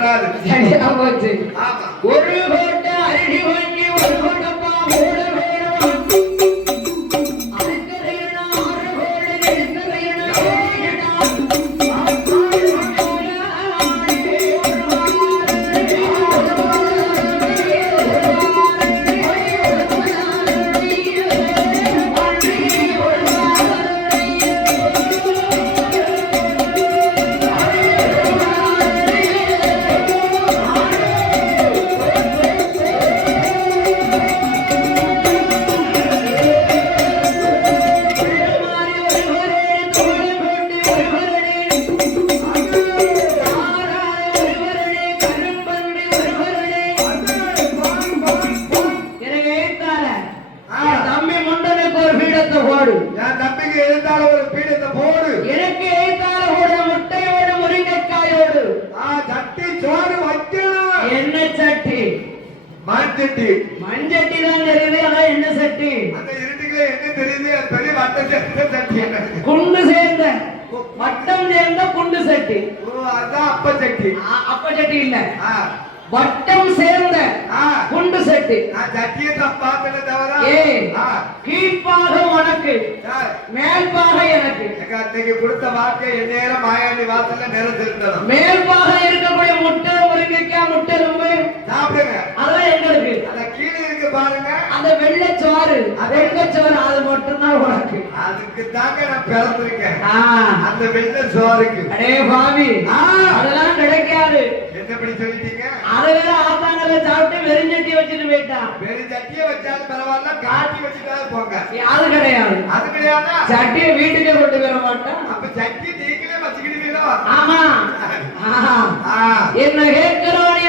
கூடாது சரியா போச்சு ஆமா ஒரு எதிர்த்தால ஒரு பீடத்தை போடு. எனக்கு எழுத்தால கூட முட்டையோடு முருங்கைக்காயோடு. ஆ சட்டி சோறு வைக்கணும். எண்ணெய் சட்டி? மண் சட்டி மண்சட்டி தான் தெரியுது ஆனா எண்ணெய் சட்டி? அந்த இருட்டுக்குள்ள என்ன தெரியுது? அது பெரிய வட்ட சட்டி என்ன? குண்டு சேர்ந்த வட்டம் சேர்ந்த குண்டு சட்டி. ஓ அதான் அப்ப சட்டி. அப்ப சட்டி இல்ல. வட்டம் சேர்ந்த குண்டு சட்டி. கீழ்ப்பாக உனக்கு மேல்பாக எனக்கு. அன்னைக்கு கொடுத்த வாக்கை எந்நேரம் மாயாண்டி வாசல்ல நிறைஞ்சிருந்தணும் மேல்பாக இருக்கக்கூடிய முட்டை முருங்கைக்காய் முட்டை ரொம்ப சாப்பிடுங்க. அதெல்லாம் எங்களுக்கு அத கீழே இருக்கு பாருங்க. அந்த வெள்ளைச்சோறு வெள்ளைச்சோறு அது மட்டும்தான் உனக்கு. அதுக்கு தாங்க நான் பிறந்திருக்கேன். அந்த வெள்ளை சோறுக்கு. அடே பாவி. அதெல்லாம் கிடைக்காது. என்ன இப்படி சொல்லிட்டீங்க? அதை வேற ஆத்தாங்கல சாப்பிட்டு வெறிஞ்சட்டி வச்சுட்டு போயிட்டான். வெறும் சட்டியை வச்சாலும் பரவாயில்ல காட்டி வச்சுட்டாது போங்க. அது கிடையாது. அது கிடையாதா? சட்டியை வீட்டுக்கே கொண்டு வர மாட்டான். அப்ப சட்டி நீங்களே வச்சுக்கிடுவீங்களோ? ஆமா. என்ன கேட்கிறோம்?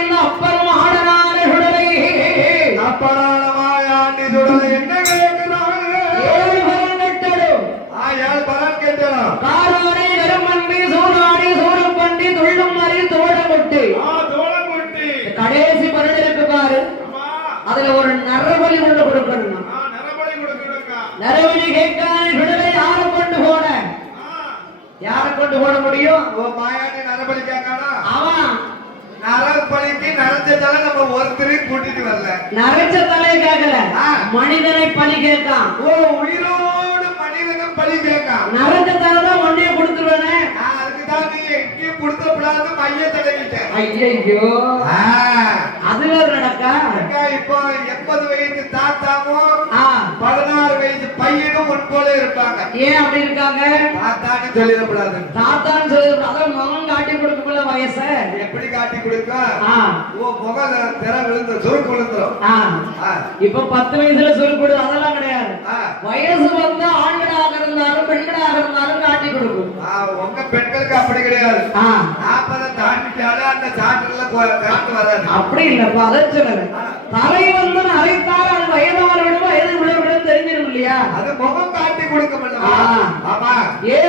போட முடியும்? ஓ மாயாண்டி நரபலி கேட்கானா அவன் நரபலிக்கு நடந்ததால நம்ம ஒருத்தரையும் கூட்டிட்டு வரல. நரைச்ச தலையை கேட்கல. மனிதனை பலி கேட்கான். ஓ உயிரோடு மனிதனும் பலி கேட்கான். நரைச்ச தலை தான் ஒன்னே கொடுத்துருவேனே. அதுக்கு தான் நீ எங்கேயும் கொடுத்துடக்கூடாது மைய தடவிட்டேன். ஐயோ ஆ. அது வேற நடக்கா அக்கா, இப்போ எண்பது வயசு தாத்தாவும் ஆ, பதினாறு வயசு பையனும் உன் போல இருப்பாங்க ஏன் அப்படி இருக்காங்க? தாத்தான்னு சொல்லிடக்கூடாது. தாத்தான்னு சொல்லி அதான் முகம் காட்டி கொடுக்கல வயச. எப்படி காட்டி கொடுக்க? ஓ முகம் திற விழுந்து சுருக்கு விழுந்துரும் இப்ப பத்து வயசுல சுருக்குடு அதெல்லாம் கிடையாது. வயசு கொடுக்கும் உங்க பெண்களுக்கு அப்படி கிடையாது. நாற்பதை தாண்டிட்டாலும் அந்த சாட்டுல கரெக்ட் வராது. அப்படி இல்லப்பா அதை சொல்லுங்க. தலை வந்து அரைத்தால் அது வயதானவிடம் வயது உள்ளவரிடம் தெரிஞ்சிடும் இல்லையா? அது முகம் காட்டி கொடுக்க. முடியும் ஆமா. ஏழு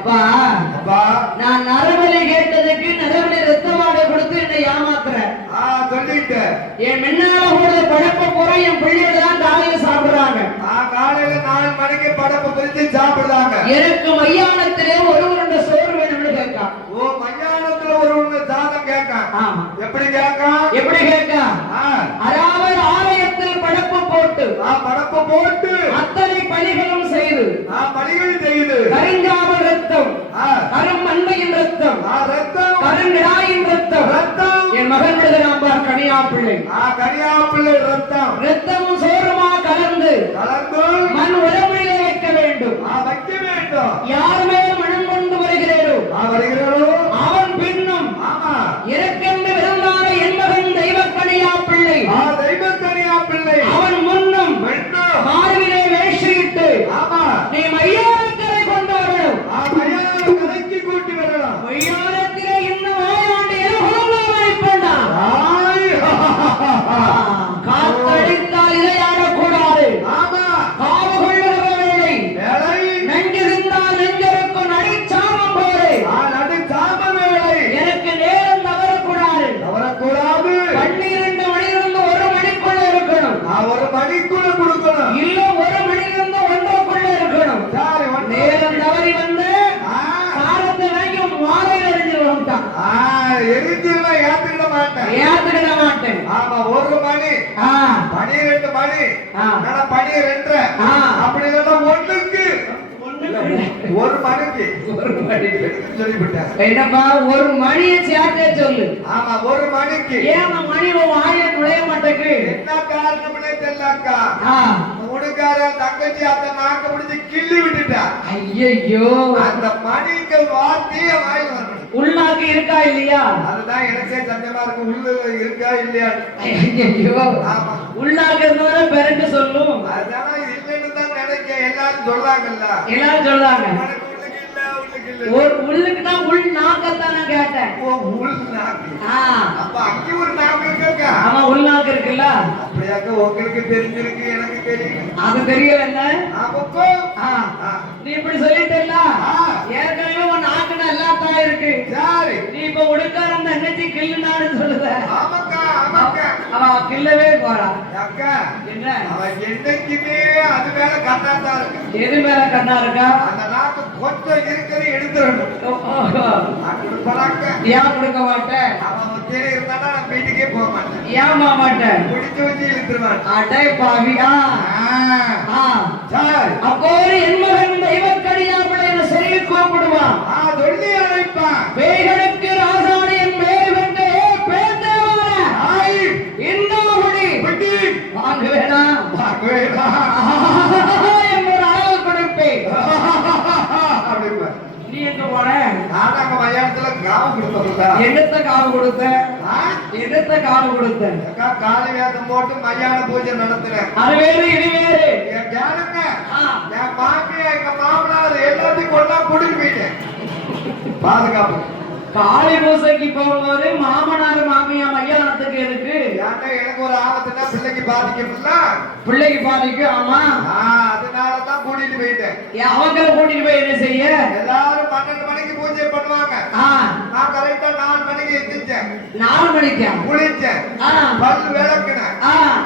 அப்பா. அப்பா. நான் நரபலி கேட்டதுக்கு நரபலி ரத்தவாடை கொடுத்து என்னை ஏமாத்துறேன் சொல்லிட்டேன். என் முன்னால கூட பழப்ப போற என் பிள்ளைகள் தான் காலையில சாப்பிடுறாங்க. ஆ காலையில நாலு மணிக்கு படப்பு பிரிச்சு சாப்பிடுறாங்க. எனக்கு மையானத்திலே ஒரு உருண்டை சோறு வேணும்னு கேட்கான் ஓ மயானத்துல ஒரு ஒண்ணு சாதம் கேட்கான் எப்படி கேட்கான் ஆ அதாவது ஆலயத்தில் படப்பு போட்டு ஆ படப்பு போட்டு அத்தனை பணிகளும் செய்து ஆ பணிகள் செய்யுது கருஞ்சாமல் ரத்தம் கரும் மண்மையின் ரத்தம் ஆ ரத்தம். கருங்கிடாயின் ரத்தம். ரத்தம். என் மகன் விடுதலாம்பார் கனியா பிள்ளை ஆ கரியாப்பிள்ளை ரத்தம். ரத்தமும் சோறுமா கலந்து கலந்து மண் உடம்பிலே வைக்க வேண்டும். ஆ வைக்க வேண்டும். யார் மேல் மனம் கொண்டு வருகிறேனோ ஆ வருகிறோம் அவன் பின்னும் ஆமா எனக்கென்று விருந்தான என் மகன் தெய்வக்கனியா பிள்ளை ஆ தெய்வ கரியாப்பிள்ளை அவன் முன்னும் வேண்டும் மார்பிலே வேஷிட்டு ஆமா நீ மையாரக்கரை கொண்டு வரணும் ஆ மயான கதைக்கு கூட்டி வரலாம் மையாரத்திலே இன்னும் ஆயாண்டு எலுகுலமா வைப்பண்டா ஆய் காத்தடித்தால் இலையாடக்கூடாது ஆமா காவு கொள்ளுகிற வேளை வேலை நெஞ்சிருந்தால் நெஞ்சருக்கும் நடிச்சாமம் போரு ஆ நடு சாம வேலை எனக்கு நேரம் தவறக்கூடாது தவறக்கூடாது பன்னிரண்டு மணியிலிருந்து ஒரு மணிக்குள்ள இருக்கணும் நான் ஒரு மணிக்குள்ள கொடுக்கணும் இல்ல ஒரு மணியிலிருந்து ஒன்றுக்குள்ள இருக்கணும் சாரி ஒண்ணு நேரம் தவறி வந்து ஆ, காலத்தை வாங்கி மாலையில எரிஞ்சு வந்துட்டான் ஆ, எரிஞ்சிருந்தா ஏத்துக்கிட மாட்டேன். ஏத்துக்கிட மாட்டேன்? ஆமா ஒரு மணி. பனிரெண்டு மணி. பனிரெண்டு. அப்படி இல்லைன்னா ஒண்ணுக்கு. ஒரு மணிக்கு. ஒரு மணி சொல்லிவிட்டேன். என்னப்பா ஒரு மணியை சேர்த்தே சொல்லு. ஆமா ஒரு மணிக்கு. ஏன் மணி வாயை நுழைய மாட்டேங்குது என்ன காரணம்னே தெரியலக்கா. உனக்கார தங்கச்சி அந்த நாக்க பிடிச்சு கிள்ளி விட்டுட்டா ஐயையோ. அந்த மணிக்கு வார்த்தையே வாயில் வரணும் உள்நாக்கு இருக்கா இல்லையா? அதுதான் எனக்கே சந்தேகமா இருக்கு. உள்ள இருக்கா இல்லையா? ஐயையோ. ஆமா. உள்நாக்கு இருந்தவரை பெருட்டு சொல்லும். அதனால இல்லைன்னு தான் நினைக்க எல்லாரும் சொல்றாங்கல்ல. எல்லாரும் சொல்றாங்க. உனக்கு உள்ளுக்கு இல்ல உள்ளுக்கு இல்ல. ஒரு உள்ளுக்கு தான் உள் நாக்கத்தான் நான் கேட்டேன். ஓ, உள் நாக்கு. அப்ப அங்கே ஒரு நாக்கு இருக்கா ஆமா உள்நாக்கு இருக்குல்ல. அப்படியாக்க உங்களுக்கு தெரிஞ்சிருக்கு எனக்கு தெரியும். அது தெரியல என்ன? ஆ, நீ இப்படி சொல்லிட்டல்ல ஆ. ஏற்கனவே உன் நாக்கு நல்லா தான் இருக்கு சரி நீ இப்ப உடுக்கார அந்த அண்ணச்சி கிள்ளுனான்னு சொல்லுத ஆமாக்கா ஆமாக்கா. அவ கிள்ளவே போறா. அக்கா என்ன? அவன் என்னைக்குமே அது மேல கண்ணா தான் இருக்கு? எது மேல கண்ணா இருக்கா? அந்த நாக்கு கொஞ்சம் இருக்கிறது ஏன் கொடுக்க மாட்டேன்? அவன் ஒத்தேனே இருந்தானா நான் வீட்டுக்கே போக மாட்டேன். ஏமா மாட்டேன்? பிடிச்சு வச்சு இழுத்துருவான். அடை பாவியா. சரி. அப்போது என் மகன் தெய்வக்கடியாப்பிள்ளை என்று சொல்லி கூப்பிடுவான். பேய்களுக்கு ராசாணி என் பேர் வென்று பேர்த்தேவான ஆய் இன்னாகுடி பிடி வாங்க வேணாம் வாங்குவேடா. என்று ஒரு அளவு கொடுப்பேன். நீ எங்க போன? நான் அங்க மயானத்துல கிராமம் கொடுத்தோம்ல என்னத்த காவு கொடுத்த? என்னத்த காவு கொடுத்த? காளி வேதம் போட்டு மயான பூஜை நடத்துறேன். அது வேறு இது வேறு. என் ஆ. என் மாமியா எங்க மாமனார் எல்லாத்தையும் கொண்டா கூட்டிட்டு போயிட்டேன் பாதுகாப்பு. காளி பூசைக்கு போகும்போது மாமனார் மாமியா மையானத்துக்கு எதுக்கு? ஏன்னா எனக்கு ஒரு ஆபத்துனா பிள்ளைக்கு பாதிக்கும்ல பிள்ளைக்கு பாதிக்கு ஆமா. அதனாலதான் கூட்டிட்டு போயிட்டேன். அவங்கள கூட்டிட்டு போய் என்ன செய்ய? எல்லாரும் பன்னெண்டு மணிக்கு பூஜை பண்ணுவாங்க. நான் கரெக்டா நாலு மணிக்கு எந்திரிச்சேன். நாலு மணிக்கா? குளிச்சேன். பல் விளக்குனேன்.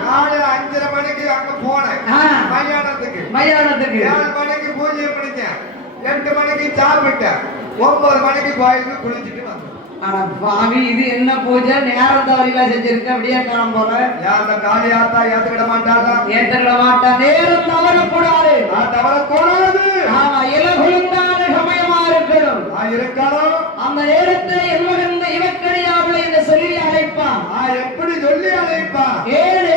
காலையில அஞ்சரை மணிக்கு அங்க போனேன். மயானத்துக்கு மையானத்துக்கு ஏழு மணிக்கு பூஜை முடிச்சேன். எட்டு மணிக்கு சாப்பிட்டேன். ஒன்பது மணிக்கு கோயிலுக்கு குளிச்சுட்டு வந்தேன் அட பாவி இது என்ன பூஜை? நேரம் தவறிலாம் செஞ்சிருக்க அப்படியே போல. ஏன் அந்த காளி ஆத்தா ஏத்துக்கிட மாட்டாளா ஏற்றுக்கிட மாட்டா நேரம் தவறக்கூடாது. தவறக்கூடாது. ஆமா இலகுலுந்தான சமயமா இருக்கணும். இருக்கணும். அந்த நேரத்தில் என்மகன் இவக்கடியாவிலை என்று சொல்லி அழைப்பான். எப்படி சொல்லி அழைப்பா ஏழு